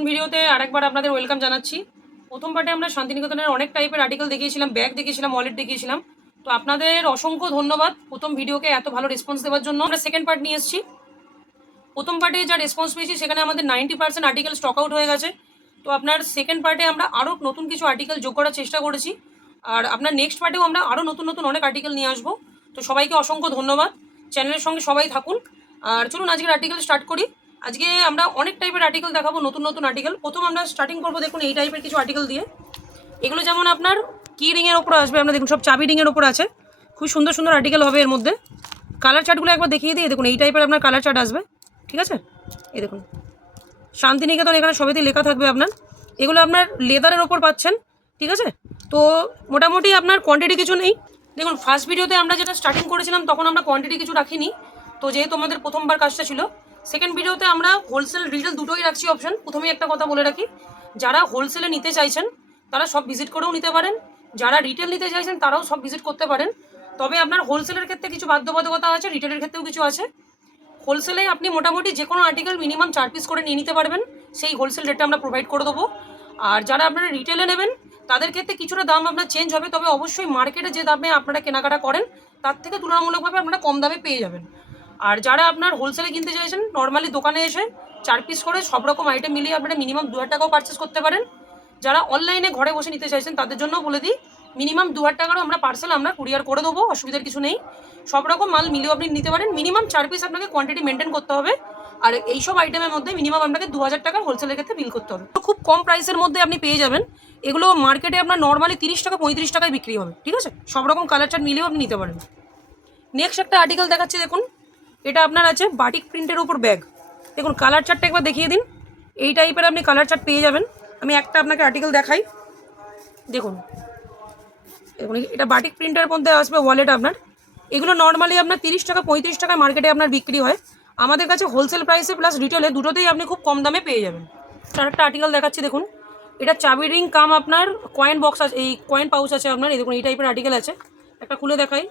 নতুন ভিডিওতে আরেকবার আপনাদের ওয়েলকাম জানাচ্ছি। প্রথম পার্টে আমরা শান্তিনিকেতনের অনেক টাইপের আর্টিকেল দেখিয়েছিলাম, ব্যাগ দেখিয়েছিলাম, ওয়ালেট দেখিয়েছিলাম। তো আপনাদের অসংখ্য ধন্যবাদ প্রথম ভিডিওকে এত ভালো রেসপন্স দেওয়ার জন্য। আমরা সেকেন্ড পার্ট নিয়ে এসেছি। প্রথম পার্টে যা রেসপন্স পেয়েছি সেখানে আমাদের 90% আর্টিকেল স্টক আউট হয়ে গেছে। তো আপনার সেকেন্ড পার্টে আমরা আরও নতুন কিছু আর্টিকেল যোগ করার চেষ্টা করেছি, আর আপনার নেক্সট পার্টেও আমরা আরও নতুন নতুন অনেক আর্টিকেল নিয়ে আসবো। তো সবাইকে অসংখ্য ধন্যবাদ, চ্যানেলের সঙ্গে সবাই থাকুন। আর চলুন আজকের আর্টিকেল স্টার্ট করি। আজকে আমরা অনেক টাইপের আর্টিকেল দেখাবো, নতুন নতুন আর্টিকেল। প্রথম আমরা স্টার্টিং করবো দেখুন এই টাইপের কিছু আর্টিকেল দিয়ে। এগুলো যেমন আপনার কি রিংয়ের ওপর আসবে, আপনার দেখুন সব চাবি রিংয়ের ওপর আছে। খুব সুন্দর সুন্দর আর্টিকেল হবে এর মধ্যে। কালার চার্টগুলো একবার দেখিয়ে দিই। দেখুন এই টাইপের আপনার কালার চার্ট আসবে, ঠিক আছে। এই দেখুন শান্তিনিকেতন এখানে সবেতেই লেখা থাকবে আপনার। এগুলো আপনার লেদারের ওপর পাচ্ছেন, ঠিক আছে। তো মোটামুটি আপনার কোয়ান্টিটি কিছু নেই। দেখুন ফার্স্ট ভিডিওতে আমরা যেটা স্টার্টিং করেছিলাম তখন আমরা কোয়ান্টিটি কিছু রাখিনি, তো যেহেতু আমাদের প্রথমবার কাজটা ছিল। সেকেন্ড ভিডিওতে আমরা হোলসেল রিটেল দুটোই রাখছি অপশন। প্রথমেই একটা কথা বলে রাখি, যারা হোলসেলে নিতে চাইছেন তারা সব ভিজিট করেও নিতে পারেন, যারা রিটেল নিতে চাইছেন তারাও সব ভিজিট করতে পারেন। তবে আপনার হোলসেলের ক্ষেত্রে কিছু বাধ্যবাধকতা আছে, রিটেলের ক্ষেত্রেও কিছু আছে। হোলসেলে আপনি মোটামুটি যে কোনো আর্টিকেল মিনিমাম 4 পিস করে নিয়ে নিতে পারবেন, সেই হোলসেল রেটটা আমরা প্রোভাইড করে দেবো। আর যারা আপনারা রিটেলে নেবেন তাদের ক্ষেত্রে কিছুটা দাম আপনার চেঞ্জ হবে, তবে অবশ্যই মার্কেটে যে দামে আপনারা কেনাকাটা করেন তার থেকে তুলনামূলকভাবে আপনারা কম দামে পেয়ে যাবেন। আর যারা আপনার হোলসেলে কিনতে চাইছেন নর্মালি দোকানে এসে 4 পিস করে সব রকম আইটেম মিলিয়ে আপনারা মিনিমাম 2000 টাকাও পারচেস করতে পারেন। যারা অনলাইনে ঘরে বসে নিতে চাইছেন তাদের জন্য বলে দিই, মিনিমাম 2000 টাকারও আমরা পার্সেল আমরা কুরিয়ার করে দেবো, অসুবিধার কিছু নেই। সব রকম মাল মিলিয়েও আপনি নিতে পারেন। মিনিমাম 4 পিস আপনাকে কোয়ান্টিটি মেনটেন করতে হবে, আর এইসব আইটেমের মধ্যে মিনিমাম আপনাকে 2000 টাকার হোলসেলের ক্ষেত্রে বিল করতে হবে। খুব কম প্রাইসের মধ্যে আপনি পেয়ে যাবেন। এগুলো মার্কেটে আপনার নর্মালি 30 টাকা 35 টাকায় বিক্রি হবে, ঠিক আছে। সব রকম কালার চার্ট মিলিয়েও আপনি নিতে পারেন। নেক্সট একটা আর্টিকেল দেখাচ্ছি দেখুন, এটা আপনার আছে বাটিক প্রিন্টের উপর ব্যাগ। দেখুন কালার চার্টটা একবার দেখিয়ে দিন। এই টাইপের আপনি কালার চার্ট পেয়ে যাবেন। আমি একটা আপনাকে আর্টিকেল দেখাই। দেখুন দেখুন এটা বাটিক প্রিন্টের মধ্যে আসবে ওয়ালেট আপনার। এগুলো নর্মালি আপনার 30 টাকা 35 টাকায় মার্কেটে আপনার বিক্রি হয়। আমাদের কাছে হোলসেল প্রাইসে প্লাস রিটেলে দুটোতেই আপনি খুব কম দামে পেয়ে যাবেন। আর একটা আর্টিকেল দেখাচ্ছি দেখুন, এটা চাবি রিং কাম আপনার কয়েন বক্স আছে, এই কয়েন পাউচ আছে আপনার। এই দেখুন এই টাইপের আর্টিকেল আছে, একটা খুলে দেখাই।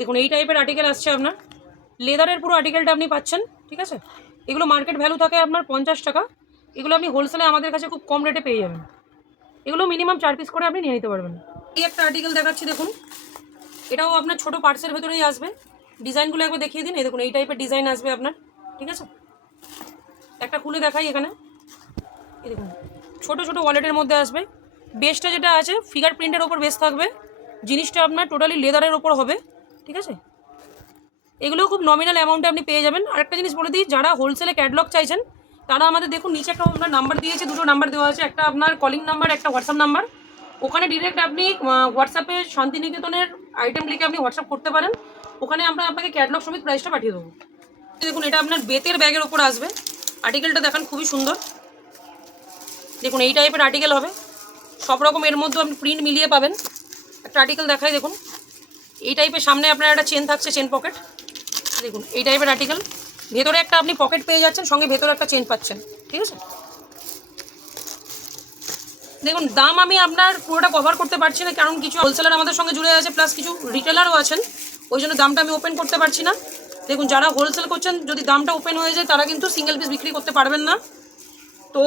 দেখুন এই টাইপের আর্টিকেল আসছে আপনার, লেদারের পুরো আর্টিকেলটা আপনি পাচ্ছেন, ঠিক আছে। এগুলো মার্কেট ভ্যালু থাকে আপনার 50 টাকা, এগুলো আপনি হোলসেলে আমাদের কাছে খুব কম রেটে পেয়ে যাবেন। এগুলো মিনিমাম 4 পিস করে আপনি নিয়ে নিতে পারবেন। এই একটা আর্টিকেল দেখাচ্ছি দেখুন, এটাও আপনার ছোটো পার্সের ভেতরেই আসবে। ডিজাইনগুলো একবার দেখিয়ে দিন। এই দেখুন এই টাইপের ডিজাইন আসবে আপনার, ঠিক আছে। একটা খুলে দেখাই এখানে। এই দেখুন ছোটো ছোটো ওয়ালেটের মধ্যে আসবে। বেসটা যেটা আছে ফিঙ্গার প্রিন্টের ওপর বেস থাকবে, জিনিসটা আপনার টোটালি লেদারের ওপর হবে, ঠিক আছে। এগুলোও খুব নমিনাল অ্যামাউন্টে আপনি পেয়ে যাবেন। আরেকটা জিনিস বলে দিই, যারা হোলসেলে ক্যাটলগ চাইছেন তারা আমাদের দেখুন নিচে একটা আমরা নাম্বার দিয়েছে, দুটো নাম্বার দেওয়া আছে, একটা আপনার কলিং নাম্বার, একটা হোয়াটসঅ্যাপ নাম্বার। ওখানে ডিরেক্ট আপনি হোয়াটসঅ্যাপে শান্তিনিকেতনের আইটেম লিখে আপনি হোয়াটসঅ্যাপ করতে পারেন। ওখানে আমরা আপনাকে ক্যাটলগ সমেত প্রাইসটা পাঠিয়ে দেবো। দেখুন এটা আপনার বেতের ব্যাগের ওপর আসবে। আর্টিকেলটা দেখান, খুবই সুন্দর। দেখুন এই টাইপের আর্টিকেল হবে, সব রকম এর মধ্যে আপনি প্রিন্ট মিলিয়ে পাবেন। একটা আর্টিকেল দেখাই দেখুন, এই টাইপের সামনে আপনার একটা চেন থাকছে, চেন পকেট। দেখুন এই টাইপের আর্টিকেল, ভেতরে একটা আপনি পকেট পেয়ে যাচ্ছেন, সঙ্গে ভেতরে একটা চেন পাচ্ছেন, ঠিক আছে। দেখুন দাম আমি আপনার পুরোটা কভার করতে পারছি না, কারণ কিছু হোলসেলার আমাদের সঙ্গে জুড়ে আছে, প্লাস কিছু রিটেলারও আছেন, ওই জন্য দামটা আমি ওপেন করতে পারছি না। দেখুন যারা হোলসেল করছেন যদি দামটা ওপেন হয়ে যায় তারা কিন্তু সিঙ্গেল পিস বিক্রি করতে পারবেন না। তো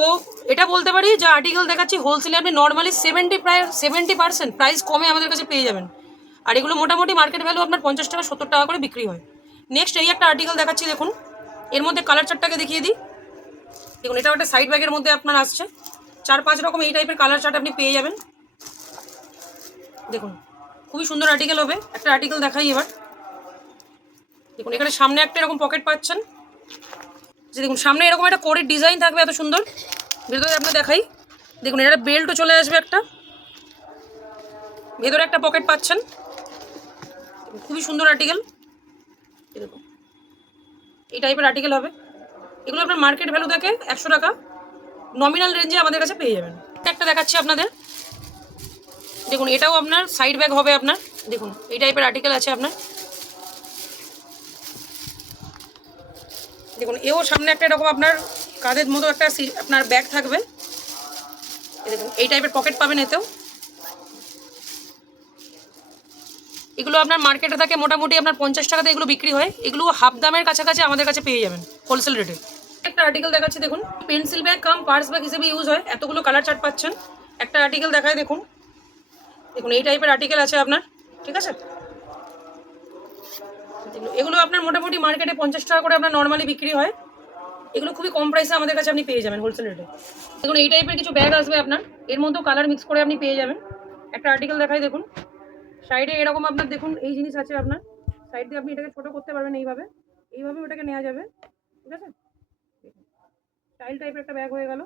এটা বলতে পারি যে আর্টিকেল দেখাচ্ছি হোলসেলে আপনি নর্মালি 70% প্রাইস কমে আমাদের কাছে পেয়ে যাবেন। আর এগুলো মোটামুটি মার্কেট ভ্যালু আপনার 50 টাকা 70 টাকা করে বিক্রি হয়। নেক্সট এই একটা আর্টিকেল দেখাচ্ছি দেখুন, এর মধ্যে কালার চার্টটাকে দেখিয়ে দিই। দেখুন এটা একটা সাইড ব্যাগের মধ্যে আপনার আসছে, 4-5 রকম এই টাইপের কালার চার্ট আপনি পেয়ে যাবেন। দেখুন খুবই সুন্দর আর্টিকেল হবে। একটা আর্টিকেল দেখাই এবার। দেখুন এখানে সামনে একটা এরকম পকেট পাচ্ছেন, যে দেখুন সামনে এরকম একটা কোরের ডিজাইন থাকবে এত সুন্দর। ভেতরে আপনার দেখাই, দেখুন এটা বেল্টও চলে আসবে একটা, ভেতরে একটা পকেট পাচ্ছেন। খুবই সুন্দর আর্টিকেল। এরকম এই টাইপের আর্টিকেল হবে। এগুলো আপনার মার্কেট ভ্যালু থাকে 100 টাকা, নমিনাল রেঞ্জে আমাদের কাছে পেয়ে যাবেন। একটা দেখাচ্ছি আপনাদের, দেখুন এটাও আপনার সাইড ব্যাগ হবে আপনার। দেখুন এই টাইপের আর্টিকেল আছে আপনার। দেখুন এও সামনে একটা এরকম আপনার কাঁধের মতো একটা আপনার ব্যাগ থাকবে। দেখুন এই টাইপের পকেট পাবেন এতেও। এগুলো আপনার মার্কেটে থাকে মোটামুটি আপনার 50 টাকাতে এগুলো বিক্রি হয়। এগুলো হাফ দামের কাছাকাছি আমাদের কাছে পেয়ে যাবেন হোলসেল রেটে। একটা আর্টিকেল দেখাচ্ছি দেখুন, পেন্সিল ব্যাগ কাম পার্স ব্যাগ হিসেবে ইউজ হয়, এতগুলো কালার চার্ট পাচ্ছেন। একটা আর্টিকেল দেখায় দেখুন, দেখুন এই টাইপের আর্টিকেল আছে আপনার, ঠিক আছে। এগুলো আপনার মোটামুটি মার্কেটে 50 টাকা করে আপনার নর্মালি বিক্রি হয়, এগুলো খুবই কম প্রাইসে আমাদের কাছে আপনি পেয়ে যাবেন হোলসেল রেটে। দেখুন এই টাইপের কিছু ব্যাগ আসবে আপনার, এর মধ্যেও কালার মিক্স করে আপনি পেয়ে যাবেন। একটা আর্টিকেল দেখাই দেখুন, সাইডে এরকম আপনার দেখুন এই জিনিস আছে আপনার, সাইড দিয়ে আপনি এটাকে ছোটো করতে পারবেন, এইভাবে এইভাবে ওটাকে নেওয়া যাবে, ঠিক আছে। স্টাইল টাইপের একটা ব্যাগ হয়ে গেল।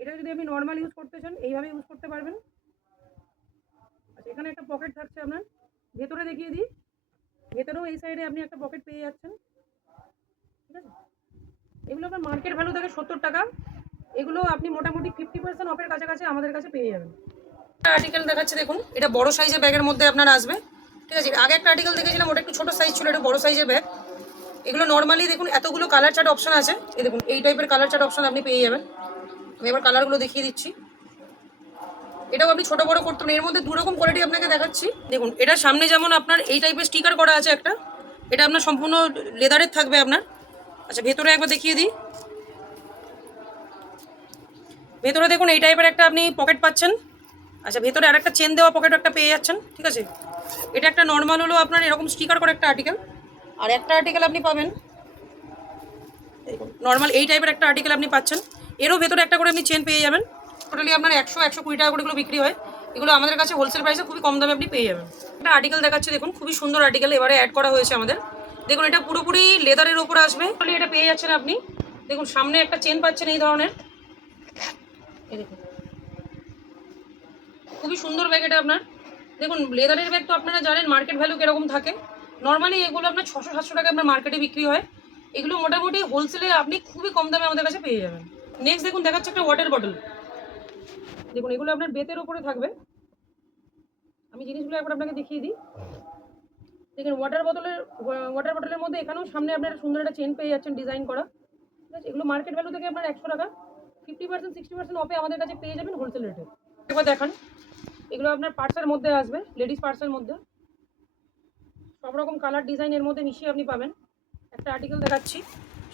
এটা যদি আপনি নর্মাল ইউজ করতে চান এইভাবে ইউজ করতে পারবেন। আচ্ছা, এখানে একটা পকেট থাকছে আপনার, ভেতরে দেখিয়ে দিই, ভেতরেও এই সাইডে আপনি একটা পকেট পেয়ে যাচ্ছেন, ঠিক আছে। এগুলো আপনার মার্কেট ভ্যালু থাকে 70 টাকা, এগুলো আপনি মোটামুটি 50% অফের কাছাকাছি আমাদের কাছে পেয়ে যাবেন। একটা আর্টিকেল দেখাচ্ছে দেখুন, এটা বড় সাইজের ব্যাগের মধ্যে আপনার আসবে, ঠিক আছে। আগে একটা আর্টিকেল দেখেছিলাম, ওটা একটু ছোটো সাইজ ছিল, এটা বড় সাইজের ব্যাগ। এগুলো নর্মালি দেখুন এতগুলো কালার চার্ট অপশন আছে, এই দেখুন এই টাইপের কালার চার্ট অপশন আপনি পেয়ে যাবেন। আমি এবার কালারগুলো দেখিয়ে দিচ্ছি, এটাও আপনি ছোটো বড়ো করতে পারেন। এর মধ্যে দুরকম কোয়ালিটি আপনাকে দেখাচ্ছি দেখুন। এটা সামনে যেমন আপনার এই টাইপের স্টিকার করা আছে একটা, এটা আপনার সম্পূর্ণ লেদারের থাকবে আপনার। আচ্ছা, ভেতরে একবার দেখিয়ে দিই, ভেতরে দেখুন এই টাইপের একটা আপনি পকেট পাচ্ছেন। আচ্ছা, ভেতরে আরেকটা চেন দেওয়া পকেট একটা পেয়ে যাচ্ছেন, ঠিক আছে। এটা একটা নর্মাল হলো আপনার এরকম স্টিকার করে একটা আর্টিকেল, আর একটা আর্টিকেল আপনি পাবেন নর্মাল এই টাইপের একটা আর্টিকেল আপনি পাচ্ছেন, এরও ভেতরে একটা করে আপনি চেন পেয়ে যাবেন। টোটালি আপনার 100-120 টাকা করে এগুলো বিক্রি হয়, এগুলো আমাদের কাছে হোলসেল প্রাইসে খুবই কম দামে আপনি পেয়ে যাবেন। একটা আর্টিকেল দেখাচ্ছে দেখুন, খুবই সুন্দর আর্টিকেল, এবারে অ্যাড করা হয়েছে আমাদের। দেখুন এটা পুরোপুরি লেদারের ওপর আসবে, এটা পেয়ে যাচ্ছেন আপনি। দেখুন সামনে একটা চেন পাচ্ছেন এই ধরনের, এই দেখুন খুবই সুন্দর ব্যাগ এটা আপনার। দেখুন লেদারের ব্যাগ তো আপনারা জানেন মার্কেট ভ্যালু কীরকম থাকে, নর্মালি এগুলো আপনার 600-700 টাকা আপনার মার্কেটে বিক্রি হয়, এগুলো মোটামুটি হোলসেলে আপনি খুবই কম দামে আমাদের কাছে পেয়ে যাবেন। নেক্সট দেখুন দেখাচ্ছে একটা ওয়াটার বটল, দেখুন এগুলো আপনার বেতের ওপরে থাকবে। আমি জিনিসগুলো একবার আপনাকে দেখিয়ে দিই। দেখুন ওয়াটার বটলের মধ্যে এখানেও সামনে আপনার সুন্দর একটা চেন পেয়ে যাচ্ছেন ডিজাইন করা, ঠিক আছে। এগুলো মার্কেট ভ্যালু থেকে আপনার 100 টাকা, 50%-60% অফে আমাদের কাছে পেয়ে যাবেন হোলসেল রেটে। একবার দেখান, এগুলো আপনার পার্সের মধ্যে আসবে, লেডিস পার্সের মধ্যে সব রকম কালার ডিজাইনের মধ্যে মিশিয়ে আপনি পাবেন। একটা আর্টিকেল দেখাচ্ছি,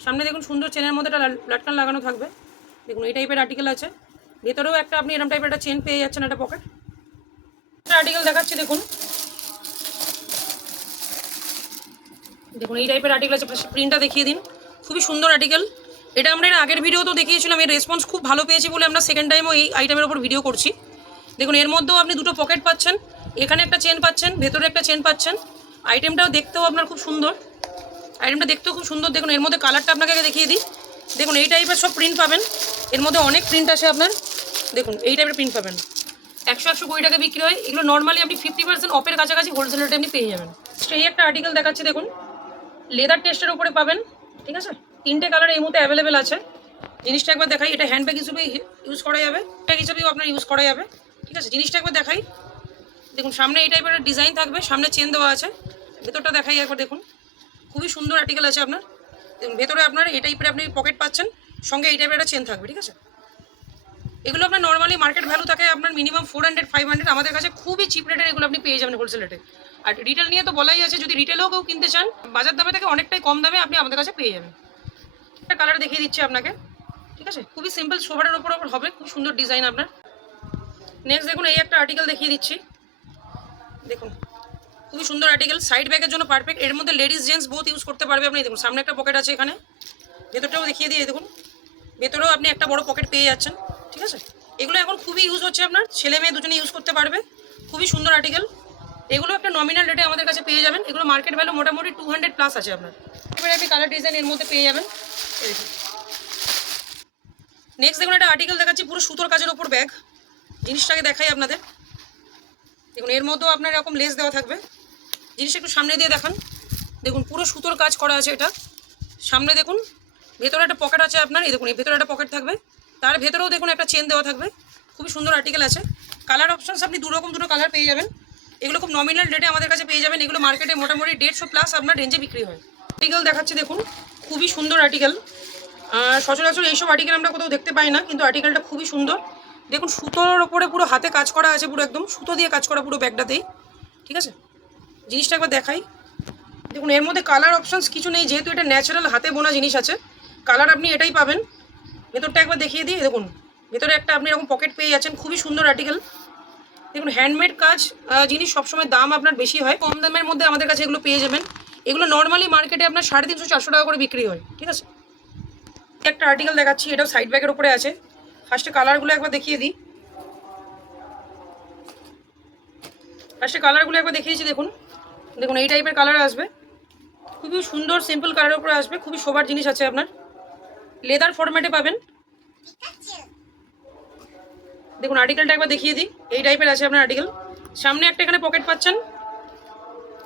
সামনে দেখুন সুন্দর চেনের মধ্যে একটা লাটকান লাগানো থাকবে, দেখুন এই টাইপের আর্টিকেল আছে। ভেতরেও একটা আপনি এরকম টাইপের একটা চেন পেয়ে যাচ্ছেন, একটা পকেট। একটা আর্টিকেল দেখাচ্ছি দেখুন, দেখুন এই টাইপের আর্টিকেল আছে, প্রিন্টটা দেখিয়ে দিন, খুবই সুন্দর আর্টিকেল। এটা আমরা এর আগের ভিডিওতেও দেখিয়েছিলাম, এর রেসপন্স খুব ভালো পেয়েছি বলে আমরা সেকেন্ড টাইমও এই আইটেমের ওপর ভিডিও করছি। দেখুন এর মধ্যেও আপনি দুটো পকেট পাচ্ছেন, এখানে একটা চেন পাচ্ছেন, ভেতরে একটা চেন পাচ্ছেন। আইটেমটাও দেখতেও আপনার খুব সুন্দর, আইটেমটা দেখতেও খুব সুন্দর। দেখুন এর মধ্যে কালারটা আপনাকে দেখিয়ে দিই, দেখুন এই টাইপের সব প্রিন্ট পাবেন, এর মধ্যে অনেক প্রিন্ট আছে আপনার। দেখুন এই টাইপের প্রিন্ট পাবেন, 100-120 টাকা বিক্রি হয়, এগুলো নর্মালি আপনি 50% অফের কাছাকাছি হোলসেল রেটে আপনি পেয়ে যাবেন। সেই একটা আর্টিকেল দেখাচ্ছি দেখুন, লেদার টেস্টের উপরে পাবেন, ঠিক আছে। 3টে কালার এই মুহূর্তে অ্যাভেলেবেল আছে। জিনিসটা একবার দেখাই, এটা হ্যান্ডব্যাগ হিসেবে ইউজ করা যাবে, ব্যাগ হিসেবেও আপনার ইউজ করা যাবে, ঠিক আছে। জিনিসটা একবার দেখাই, দেখুন সামনে এই টাইপের ডিজাইন থাকবে, সামনে চেন দেওয়া আছে। ভেতরটা দেখাই একবার দেখুন, খুবই সুন্দর আর্টিকেল আছে আপনার। দেখুন ভেতরে আপনার এই টাইপের আপনি পকেট পাচ্ছেন, সঙ্গে এই টাইপের একটা চেন থাকবে, ঠিক আছে। এগুলো আপনার নর্মালি মার্কেট ভ্যালু থাকে আপনার মিনিমাম 400-500, আমাদের কাছে খুবই চিপ রেটের এগুলো আপনি পেয়ে যাবেন হোলসেল রেটে। আর রিটেল নিয়ে তো বলাই আছে, যদি রিটেলেও কেউ কিনতে চান বাজার দামে থেকে অনেকটাই কম দামে আপনি আমাদের কাছে পেয়ে যাবেন। একটা কালার দেখিয়ে দিচ্ছি আপনাকে, ঠিক আছে, খুবই সিম্পল সোভারের ওপর হবে, খুব সুন্দর ডিজাইন আপনার। নেক্সট দেখুন এই একটা আর্টিকেল দেখিয়ে দিচ্ছি, দেখুন খুবই সুন্দর আর্টিকেল, সাইড ব্যাগের জন্য পারফেক্ট। এর মধ্যে লেডিস জেন্টস বোথ ইউজ করতে পারবে আপনি। দেখুন সামনে একটা পকেট আছে, এখানে ভেতরটাও দেখিয়ে দিয়ে দেখুন, ভেতরেও আপনি একটা বড় পকেট পেয়ে যাচ্ছেন, ঠিক আছে। এগুলো এখন খুবই ইউজ হচ্ছে, আপনার ছেলে মেয়ে দুজনে ইউজ করতে পারবে, খুবই সুন্দর আর্টিকেল। এগুলো একটা নমিনাল রেটে আমাদের কাছে পেয়ে যাবেন, এগুলো মার্কেট ভ্যালু মোটামুটি 200+ আছে আপনার। এবারে আপনি কালার ডিজাইন এর মধ্যে পেয়ে যাবেন। নেক্সট দেখুন একটা আর্টিকেল দেখাচ্ছি, পুরো সুতোর কাজের ওপর ব্যাগ, জিনিসটাকে দেখাই আপনাদের। দেখুন এর মধ্যেও আপনার এরকম লেস দেওয়া থাকবে, জিনিসটা একটু সামনে দিয়ে দেখান। দেখুন পুরো সুতোর কাজ করা আছে এটা, সামনে দেখুন ভেতরে একটা পকেট আছে আপনার, এই দেখুন এই ভেতরে একটা পকেট থাকবে, তার ভেতরেও দেখুন একটা চেন দেওয়া থাকবে, খুবই সুন্দর আর্টিকেল আছে। কালার অপশনস আপনি দুটো কালার পেয়ে যাবেন, এগুলো খুব নমিনাল রেটে আমাদের কাছে পেয়ে যাবেন। এগুলো মার্কেটে মোটামুটি 150+ আপনার রেঞ্জে বিক্রি হয়। আর্টিকেল দেখাচ্ছি দেখুন, খুবই সুন্দর আর্টিকেল, সচরাচর এইসব আর্টিকেল আমরা কোথাও দেখতে পাই না, কিন্তু আর্টিকেলটা খুবই সুন্দর। দেখুন সুতোর ওপরে পুরো হাতে কাজ করা আছে, পুরো একদম সুতো দিয়ে কাজ করা পুরো ব্যাগটাতেই, ঠিক আছে। জিনিসটা একবার দেখাই, দেখুন এর মধ্যে কালার অপশনস কিছু নেই, যেহেতু এটা ন্যাচারাল হাতে বোনা জিনিস আছে, কালার আপনি এটাই পাবেন। ভেতরটা একবার দেখিয়ে দিই, দেখুন ভেতরে একটা আপনি এরকম পকেট পেয়ে যাচ্ছেন, খুবই সুন্দর আর্টিকেল। দেখুন হ্যান্ডমেড কাজ জিনিস সবসময় দাম আপনার বেশি হয়, কম দামের মধ্যে আমাদের কাছে এগুলো পেয়ে যাবেন। এগুলো নর্মালি মার্কেটে আপনার 350-400 টাকা করে বিক্রি হয়, ঠিক আছে। একটা আর্টিকেল দেখাচ্ছি, এটাও সাইড ব্যাগের উপরে আছে। ফার্স্টে কালারগুলো একবার দেখিয়ে দিই, দেখিয়েছি। দেখুন দেখুন এই টাইপের কালার আসবে, খুবই সুন্দর সিম্পল কালারের উপরে আসবে, খুবই শোবার জিনিস আছে আপনার। লেদার ফরম্যাটে পাবেন। দেখুন আর্টিকেলটা একবার দেখিয়ে দিই, এই টাইপের আছে আপনার আর্টিকেল। সামনে একটা এখানে পকেট পাচ্ছেন,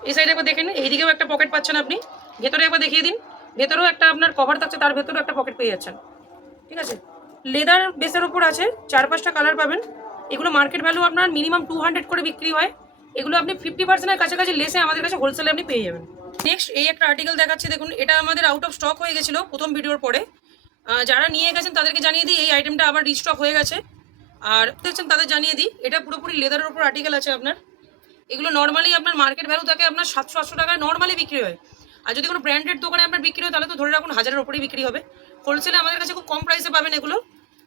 এই সাইডে একবার দেখেন, এইদিকেও একটা পকেট পাচ্ছেন আপনি। ভেতরে একবার দেখিয়ে দিন, ভেতরেও একটা আপনার কভার থাকছে, তার ভেতরেও একটা পকেট পেয়ে যাচ্ছেন, ঠিক আছে। লেদার বেসের উপর আছে, 4-5টা কালার পাবেন। এগুলো মার্কেট ভ্যালু আপনার মিনিমাম 200 করে বিক্রি হয়। এগুলো আপনি 50%-এর কাছাকাছি লেসে আমাদের কাছে হোলসেলে আপনি পেয়ে যাবেন। নেক্সট এই একটা আর্টিকেল দেখাচ্ছি, দেখুন এটা আমাদের আউট অফ স্টক হয়ে গেছিলো প্রথম ভিডিওর পরে। যারা নিয়ে গেছেন তাদেরকে জানিয়ে দিই এই আইটেমটা আবার রিস্টক হয়ে গেছে। আর দেখছেন তাদের জানিয়ে দিই, এটা পুরোপুরি লেদারের উপর আর্টিকেল আছে আপনার। এগুলো নর্মালি আপনার মার্কেট ভ্যালু থাকে আপনার 700-800 টাকায় নর্মালি বিক্রি হয়। আর যদি কোনো ব্র্যান্ডেড দোকানে আপনার বিক্রি হয় তাহলে তো ধরে রাখুন 1000-এর উপরেই বিক্রি হবে। হোলসেলে আমাদের কাছে খুব কম প্রাইসে পাবেন এগুলো।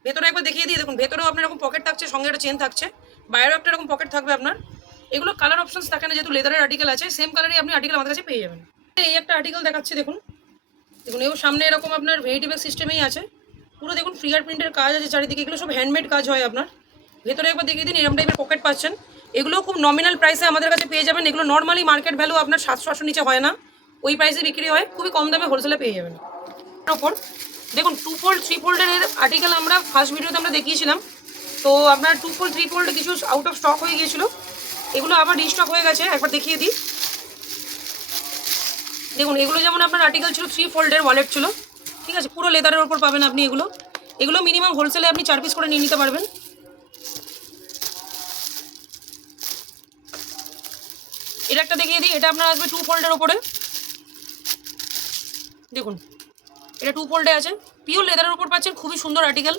ভেতরে একবার দেখিয়ে দিই, দেখুন ভেতরেও আপনার এরকম পকেট থাকছে, সঙ্গে একটা চেন থাকছে, বাইরেও একটা এরকম পকেট থাকবে আপনার। এগুলো কালার অপশনস থাকে না, যেহেতু লেদারের আর্টিকেল আছে, সেম কালারই আপনি আর্টিকেল আমাদের কাছে পেয়ে যাবেন। এই একটা আর্টিকেল দেখাচ্ছি, দেখুন দেখুন এও সামনে এরকম আপনার ভেরিটি ব্যাগ সিস্টেমেই আছে, পুরো দেখুন ফিঙ্গার প্রিন্টের কাজ আছে চারিদিকে, এগুলো সব হ্যান্ডমেড কাজ হয় আপনার। ভেতরে একবার দেখিয়ে দিন, এরকম টাইপের পকেট পাচ্ছেন। এগুলো খুব নমিনাল প্রাইসে আমাদের কাছে পেয়ে যাবেন। এগুলো নর্মালি মার্কেট ভ্যালু আপনার 700-800 নিচে হয় না, ওই প্রাইসে বিক্রি হয়, খুবই কম দামে হোলসেলে পেয়ে যাবেন। ওপর দেখুন 2-fold 3-foldের আর্টিকেল আমরা ফার্স্ট ভিডিওতে আমরা দেখিয়েছিলাম। তো আপনার 2-fold 3-fold কিছু আউট অফ স্টক হয়ে গিয়েছিল, এগুলো আবার রিস্টক হয়ে গেছে, একবার দেখিয়ে দিই। দেখুন এগুলো যেমন আপনার আর্টিকেল ছিল 3-foldের ওয়ালেট ছিল, ঠিক আছে, পুরো লেদারের ওপর পাবেন আপনি। এগুলো মিনিমাম হোলসেলে আপনি 4 পিস করে নিয়ে নিতে পারবেন। এটা একটা দেখিয়ে দিই, এটা আপনার আসবে 2-foldের ওপরে। দেখুন এটা 2-foldে আছে, পিওর লেদারের উপর পাচ্ছেন, খুবই সুন্দর আর্টিকেল।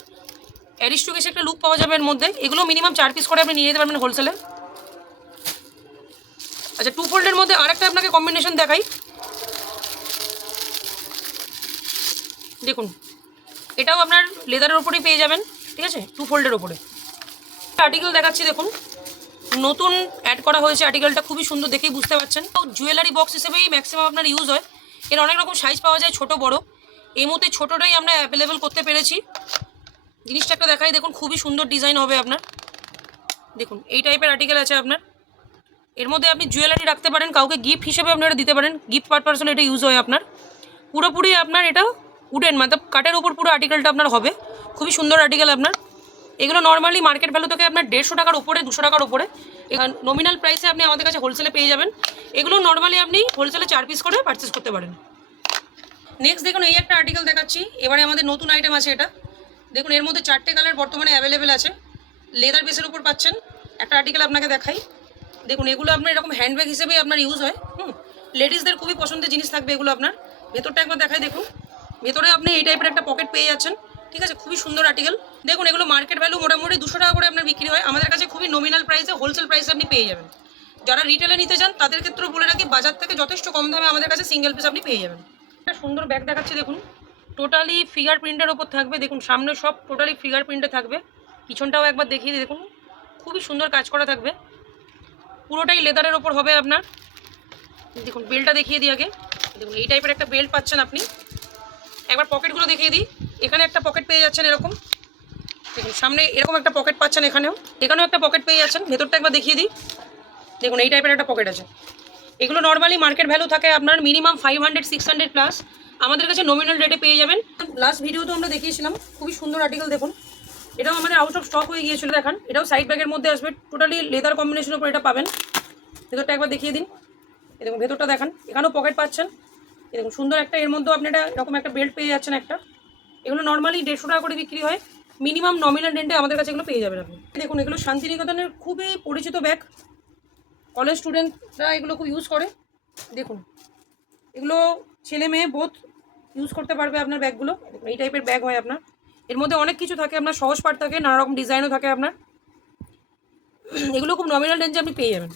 অ্যারিস্টোক এসে একটা লুক পাওয়া যাবে এর মধ্যে। এগুলো মিনিমাম 4 পিস করে আপনি নিয়ে যেতে পারবেন হোলসেলে। আচ্ছা 2-foldের মধ্যে আরেকটা আপনাকে কম্বিনেশন দেখাই, দেখুন এটাও আপনার লেদারের ওপরেই পেয়ে যাবেন, ঠিক আছে, 2-foldের ওপরে। আর্টিকেল দেখাচ্ছি, দেখুন নতুন অ্যাড করা হয়েছে আর্টিকেলটা, খুবই সুন্দর, দেখেই বুঝতে পারছেন। তো জুয়েলারি বক্স হিসেবেই ম্যাক্সিমাম আপনার ইউজ হয়। এর অনেক রকম সাইজ পাওয়া যায়, ছোট বড়। এই মুহূর্তে ছোটোটাই আমরা অ্যাভেলেবেল করতে পেরেছি। জিনিসটা একটা দেখাই, দেখুন খুবই সুন্দর ডিজাইন হবে আপনার। দেখুন এই টাইপের আর্টিকেল আছে আপনার। এর মধ্যে আপনি জুয়েলারি রাখতে পারেন, কাউকে গিফট হিসেবে আপনারা দিতে পারেন, গিফট পারপাসে এটা ইউজ হয় আপনার। পুরোপুরি আপনার এটা উডেন মানে কাঠের ওপর পুরো আর্টিকেলটা আপনার হবে, খুবই সুন্দর আর্টিকেল আপনার। এগুলো নর্মালি মার্কেট ভ্যালু থেকে আপনার 150 টাকার উপরে, 200 টাকার উপরে। নমিনাল প্রাইসে আপনি আমাদের কাছে হোলসেলে পেয়ে যাবেন। এগুলো নর্মালি আপনি হোলসেলে 4 পিস করে পারচেস করতে পারেন। নেক্সট দেখুন এই একটা আর্টিকেল দেখাচ্ছি, এবারে আমাদের নতুন আইটেম আছে এটা। দেখুন এর মধ্যে 4টে কালার বর্তমানে অ্যাভেলেবেল আছে, লেদার বেসের উপর পাচ্ছেন। একটা আর্টিকেল আপনাকে দেখাই, দেখুন এগুলো আপনার এরকম হ্যান্ডব্যাগ হিসেবেই আপনার ইউজ হয়। লেডিসদের খুবই পছন্দের জিনিস থাকবে এগুলো আপনার। ভেতরটা একবার দেখাই, দেখুন ভেতরে আপনি এই টাইপের একটা পকেট পেয়ে যাচ্ছেন, ঠিক আছে, খুবই সুন্দর আর্টিকেল। দেখুন এগুলো মার্কেট ভ্যালু মোটামুটি 200 টাকা করে আপনার বিক্রি হয়, আমাদের কাছে খুবই নমিনাল প্রাইসে হোলসেল প্রাইসে আপনি পেয়ে যাবেন। যারা রিটেলে নিতে চান তাদের ক্ষেত্রেও বলে রাখি, বাজার থেকে যথেষ্ট কম দামে আমাদের কাছে সিঙ্গেল পিস আপনি পেয়ে যাবেন। একটা সুন্দর ব্যাগ দেখাচ্ছি, দেখুন টোটালি ফিঙ্গার প্রিন্টের ওপর থাকবে। দেখুন সামনে সব টোটালি ফিঙ্গার প্রিন্টে থাকবে, পিছনটাও একবার দেখিয়ে দিই, দেখুন খুবই সুন্দর কাজ করা থাকবে, পুরোটাই লেদারের ওপর হবে আপনার। দেখুন বেল্টটা দেখিয়ে দিই আগে, দেখুন এই টাইপের একটা বেল্ট পাচ্ছেন আপনি। একবার পকেটগুলো দেখিয়ে দিই, এখানে একটা পকেট পেয়ে যাচ্ছেন এরকম, দেখুন সামনে এরকম একটা পকেট পাচ্ছেন, এখানেও একটা পকেট পেয়ে যাচ্ছেন। ভেতরটা একবার দেখিয়ে দিই, দেখুন এই টাইপের একটা পকেট আছে। এগুলো নর্মালি মার্কেট ভ্যালু থাকে আপনার মিনিমাম 500-600 প্লাস, আমাদের কাছে নমিনাল রেটে পেয়ে যাবেন। লাস্ট ভিডিওতে আমরা দেখিয়েছিলাম, খুবই সুন্দর আর্টিকেল। দেখুন এটাও আমাদের আউট অফ স্টক হয়ে গিয়েছিল, দেখান এটাও সাইড ব্যাগের মধ্যে আসবে, টোটালি লেদার কম্বিনেশনের উপর এটা পাবেন। ভেতরটা একবার দেখিয়ে দিন, দেখুন ভেতরটা দেখান, এখানেও পকেট পাচ্ছেন। দেখুন সুন্দর একটা, এর মধ্যেও আপনি এটা এরকম একটা বেল্ট পেয়ে যাচ্ছেন একটা। এগুলো নর্মালি 150 টাকা করে বিক্রি হয়, মিনিমাম নমিনাল রেন্টে আমাদের কাছে এগুলো পেয়ে যাবেন আপনি। দেখুন এগুলো শান্তিনিকেতনের খুবই পরিচিত ব্যাগ, কলেজ স্টুডেন্টরা এগুলো খুব ইউজ করে। দেখুন এগুলো ছেলে মেয়ে বোথ ইউজ করতে পারবে আপনার ব্যাগগুলো। এই টাইপের ব্যাগ হয় আপনার, এর মধ্যে অনেক কিছু থাকে আপনার, সহজ পার্ট থাকে, নানা রকম ডিজাইনও থাকে আপনার। এগুলো খুব নমিনাল রেঞ্জে আপনি পেয়ে যাবেন।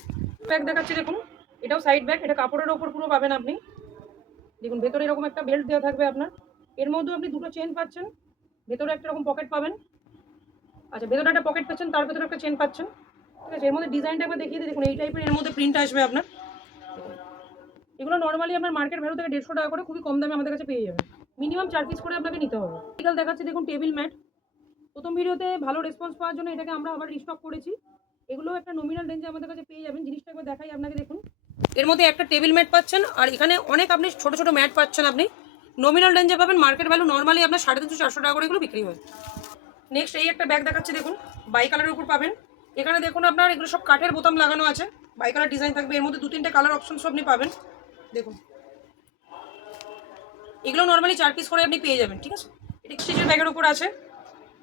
ব্যাগ দেখাচ্ছি, দেখুন এটাও সাইড ব্যাগ, এটা কাপড়ের ওপর পুরো পাবেন আপনি। দেখুন ভেতরে এরকম একটা বেল্ট দেওয়া থাকবে আপনার, এর মধ্যে আপনি দুটো চেন পাচ্ছেন, ভেতরে একটা রকম পকেট পাবেন। আচ্ছা, ভেতরে একটা পকেট পাচ্ছেন, তার ভেতরে একটা চেন পাচ্ছেন। ঠিক আছে, এর মধ্যে ডিজাইনটা একবার দেখিয়ে দিই। দেখুন এই টাইপের এর মধ্যে প্রিন্ট আসবে আপনার। এগুলো নর্মালি আপনার মার্কেট ভ্যালু থেকে 150 টাকা করে খুবই কম দামে আমাদের কাছে পেয়ে যাবেন। মিনিমাম 4 পিস করে আপনাকে নিতে হবে। আর্টিকেল দেখাচ্ছি দেখুন, টেবিল ম্যাট। প্রথম ভিডিওতে ভালো রেসপন্স পাওয়ার জন্য এটাকে আমরা আবার রিস্টক করেছি। এগুলো একটা নমিনাল রেঞ্জে আমাদের কাছে পেয়ে যাবেন। জিনিসটা একবার দেখাই আপনাকে, দেখুন এর মধ্যে একটা টেবিল ম্যাট পাচ্ছেন, আর এখানে অনেক আপনি ছোট ছোট ম্যাট পাচ্ছেন। আপনি নমিনাল রেঞ্জে পাবেন, মার্কেট ভ্যালু নর্মালি আপনার 350-400 টাকা করে এগুলো বিক্রি হয়। নেক্সট এই একটা ব্যাগ দেখাচ্ছি দেখুন, বাই কালারের উপর পাবেন। এখানে দেখুন আপনার এগুলো সব কাঠের বোতাম লাগানো আছে, বাই কালার ডিজাইন থাকবে। এর মধ্যে 2-3টে কালার অপশন আপনি পাবেন। দেখুন এগুলো নর্মালি 4 পিস করে আপনি পেয়ে যাবেন। ঠিক আছে, এটা স্টিচের ব্যাগের উপর আছে।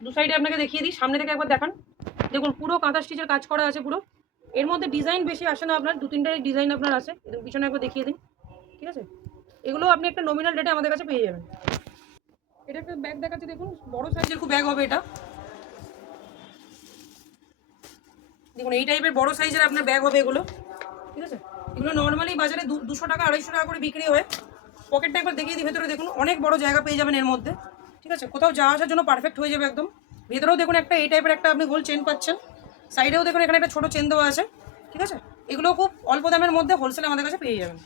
দু সাইডে আপনাকে দেখিয়ে দিই, সামনে থেকে একবার দেখান। দেখুন পুরো কাঁথা স্টিচের কাজ করা আছে পুরো। এর মধ্যে ডিজাইন বেশি আসে না আপনার, 2-3টে ডিজাইন আপনার আছে। এর পিছনে একবার দেখিয়ে দিন। ঠিক আছে, এগুলো আপনি একটা নমিনাল রেটে আমাদের কাছে পেয়ে যাবেন। এটা একটা ব্যাগ দেখাচ্ছি দেখুন, বড় সাইজের খুব ব্যাগ হবে এটা। দেখুন এই টাইপের বড় সাইজের আপনার ব্যাগ হবে এগুলো। ঠিক আছে, এগুলো নর্মালি বাজারে 200 টাকা 250 টাকা করে বিক্রি হয়। পকেটটা একবার দেখিয়ে দিই, ভেতরে দেখুন অনেক বড় জায়গা পেয়ে যাবেন এর মধ্যে। ঠিক আছে, কোথাও যাওয়া আসার জন্য পারফেক্ট হয়ে যাবে একদম। ভেতরেও দেখুন একটা এই টাইপের একটা আপনি গোল চেন পাচ্ছেন। সাইডেও দেখুন এখানে একটা ছোট চেন দেওয়া আছে। ঠিক আছে, এগুলো খুব অল্প দামের মধ্যে হোলসেল আমাদের কাছে পেয়ে যাবেন।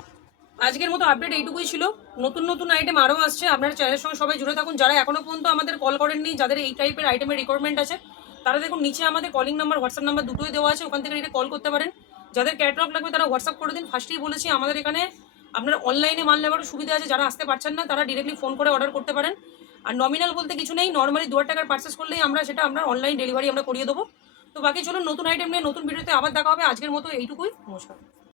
আজকের মতো আপডেট এইটুকুই ছিল। নতুন নতুন আইটেম আরও আসছে, আপনার চ্যানেলের সঙ্গে সবাই জুড়ে থাকুন। যারা এখনো পর্যন্ত আমাদের কল করেননি, যাদের এই টাইপের আইটেমের রিকোয়ারমেন্ট আছে, তারা দেখুন নিচে আমাদের কলিং নাম্বার, হোয়াটসঅ্যাপ নাম্বার দুটোই দেওয়া আছে, ওখান থেকে এটা কল করতে পারেন। যাদের ক্যাটালগ লাগবে তারা হোয়াটসঅ্যাপ করে দিন। ফার্স্টেই বলেছি আমাদের এখানে আপনার অনলাইনে মাল নেওয়ার সুবিধা আছে। যারা আসতে পারছেন না তারা ডিরেক্টলি ফোন করে অর্ডার করতে পারেন। আর নমিনাল বলতে কিছু নেই, নর্মালি 2 টাকার পার্চেস করলেই আমরা সেটা আমরা অনলাইন ডেলিভারি আমরা করিয়ে দেবো। তো বাকি চলুন নতুন আইটেম নিয়ে নতুন ভিডিওতে আবার দেখা হবে। আজকের মতো এইটুকুই, নমস্কার।